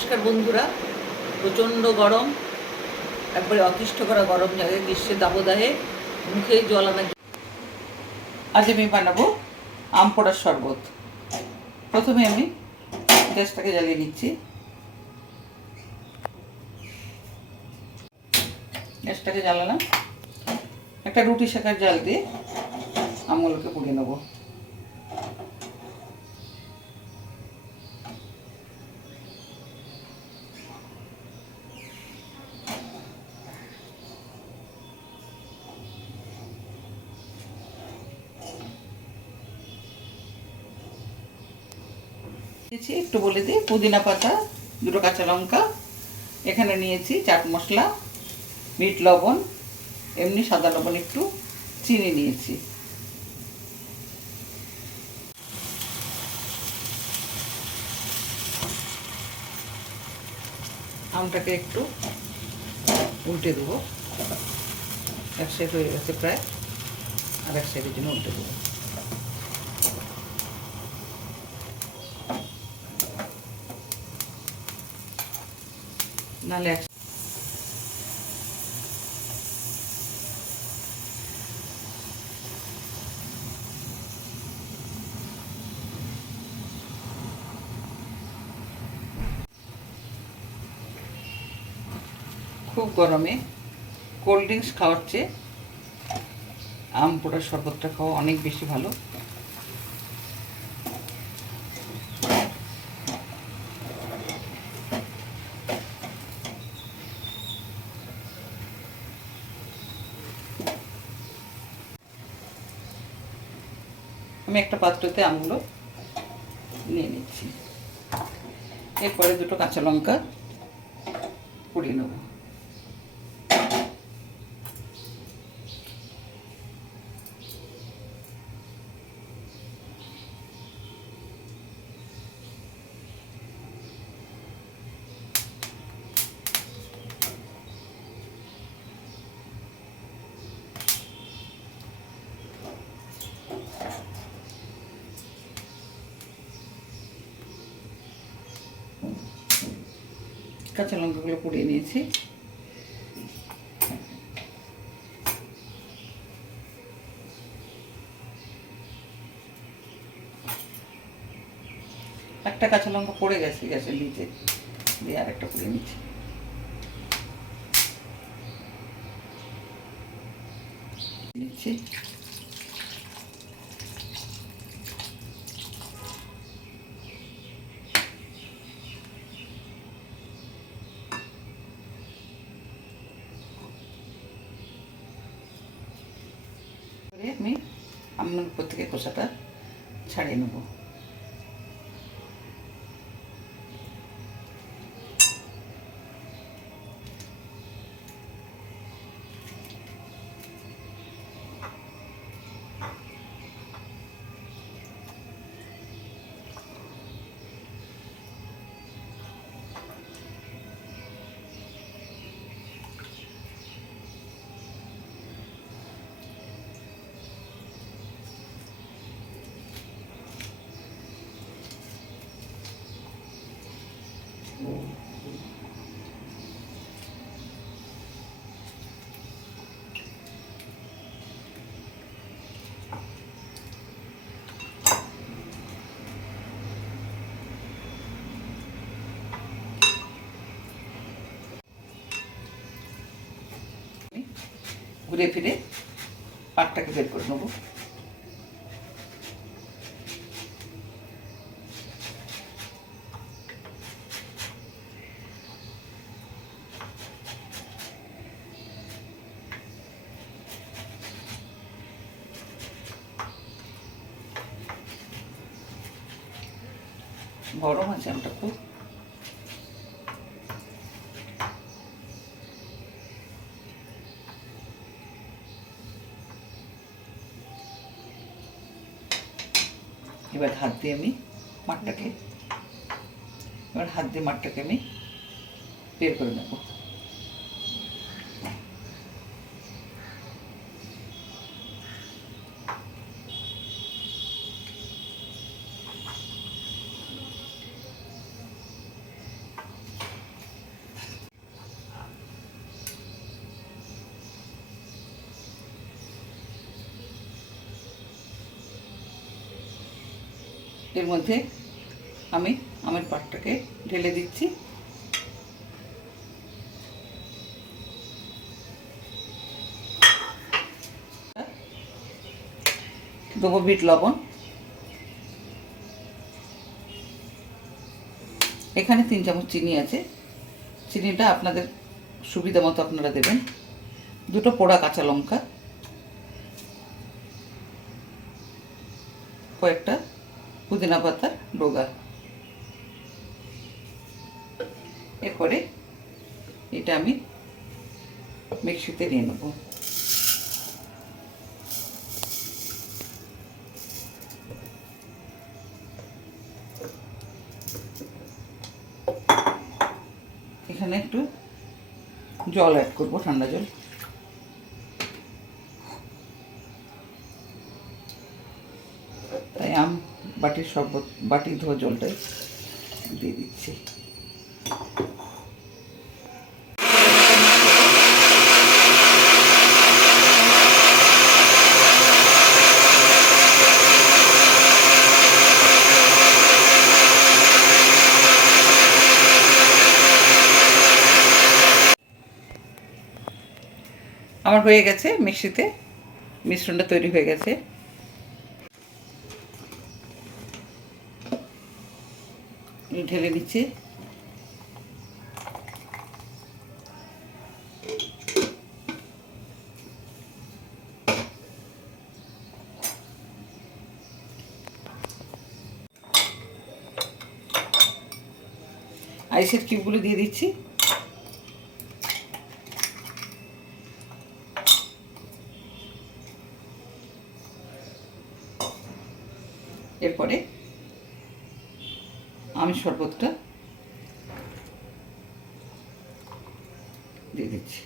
নমস্কার বন্ধুরা। প্রচণ্ড গরম। একবারে অতিষ্ঠ করা গরম জায়গায় গ্রীষ্মের দাবদাহে মুখে জল আনা আজ আমি বানাবো আম পোড়ার শরবত। প্রথমে আমি গ্যাসটাকে জ্বালিয়ে নিচ্ছি। গ্যাসটাকে জ্বালালাম। একটা রুটি শেখার জাল দিয়ে আমগুলোকে পুড়িয়ে নেব। দিয়েছি, একটু বলে দিই, পুদিনা পাতা, দুটো কাঁচা লঙ্কা, এখানে নিয়েছি চাট মশলা, মিট লবণ, এমনি সাদা লবণ একটু চিনি নিয়েছি। আমটাকে একটু উল্টে দেবো। এক সাইড হয়ে গেছে প্রায়, আর এক সাইডের জন্য উল্টে দেবো। নাহলে খুব গরমে কোল্ড ড্রিঙ্কস খাওয়ার চেয়ে আম পোড়ার শরবতটা খাওয়া অনেক বেশি ভালো। আমি একটা পাত্রতে আমগুলো নিয়ে নিচ্ছি। এরপরে দুটো কাঁচা লঙ্কা পুড়িয়ে নেব। কাঁচা লঙ্কাগুলো পুড়িয়ে নিয়েছি। একটা কাঁচা লঙ্কা পড়ে গেছে গ্যাসের নিচে, দিয়ে আর একটা পুড়িয়ে নিচ্ছি। নিচ্ছি করে আমি আমার উপর থেকে খোসাটা ছাড়িয়ে নেব। ঘুরে ফিরে পাটটাকে বের করে নেব। গরম আছে আমটা খুব এবার হাত দিয়ে আমি মাঠটাকে এবার হাত দিয়ে মাঠটাকে আমি বের করে নেব এর মধ্যে আমি আমের পাটটাকে ঢেলে দিচ্ছি। দেবো বিট লবণ। এখানে তিন চামচ চিনি আছে। চিনিটা আপনাদের সুবিধা মতো আপনারা দেবেন। দুটো পোড়া কাঁচা লঙ্কা। কয়েকটা পুদিনা পাতার ডোগা। এরপরে এটা আমি মিক্সিতে নিয়ে নেব। এখানে একটু জল অ্যাড করব, ঠান্ডা জল তাই আম বাটির শরবত বাটি ধোয়া জলটাই দিয়ে দিচ্ছি। আমার হয়ে গেছে মিক্সিতে, মিশ্রণটা তৈরি হয়ে গেছে। এই ঢেলে নিচ্ছি আইসের কিউবগুলো দিয়ে দিচ্ছি। এরপরে আমি শরবতটা দিয়ে দিচ্ছি।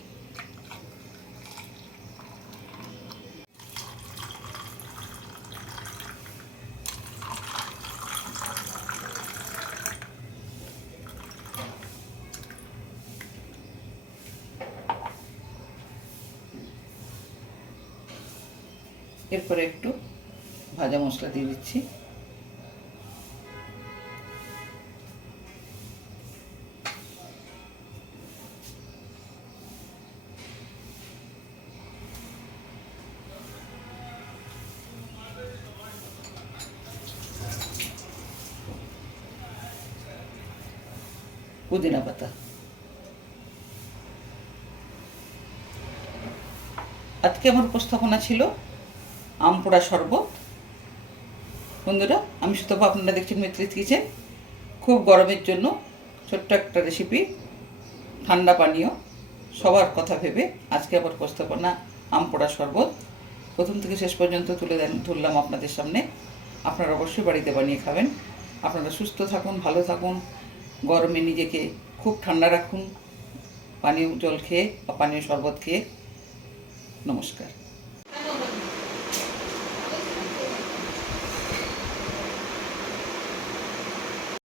এরপরে একটু ভাজা মশলা দিয়ে দিচ্ছি। পুদিনা পাতা। আজকে আমার উপস্থাপনা ছিল আম পোড়া শরবত। বন্ধুরা, আমি শুধু আপনারা দেখছেন মিত্রিত কিচেন খুব গরমের জন্য ছোট্ট একটা রেসিপি ঠান্ডা পানীয়, সবার কথা ভেবে আজকে আবার উপস্থাপনা আম পোড়া শরবত। প্রথম থেকে শেষ পর্যন্ত তুলে দেন তুললাম আপনাদের সামনে। আপনারা অবশ্যই বাড়িতে বানিয়ে খাবেন। আপনারা সুস্থ থাকুন, ভালো থাকুন। গরমে নিজেকে খুব ঠান্ডা রাখুন পানীয় জল খেয়ে বা পানীয় শরবত খেয়ে। নমস্কার।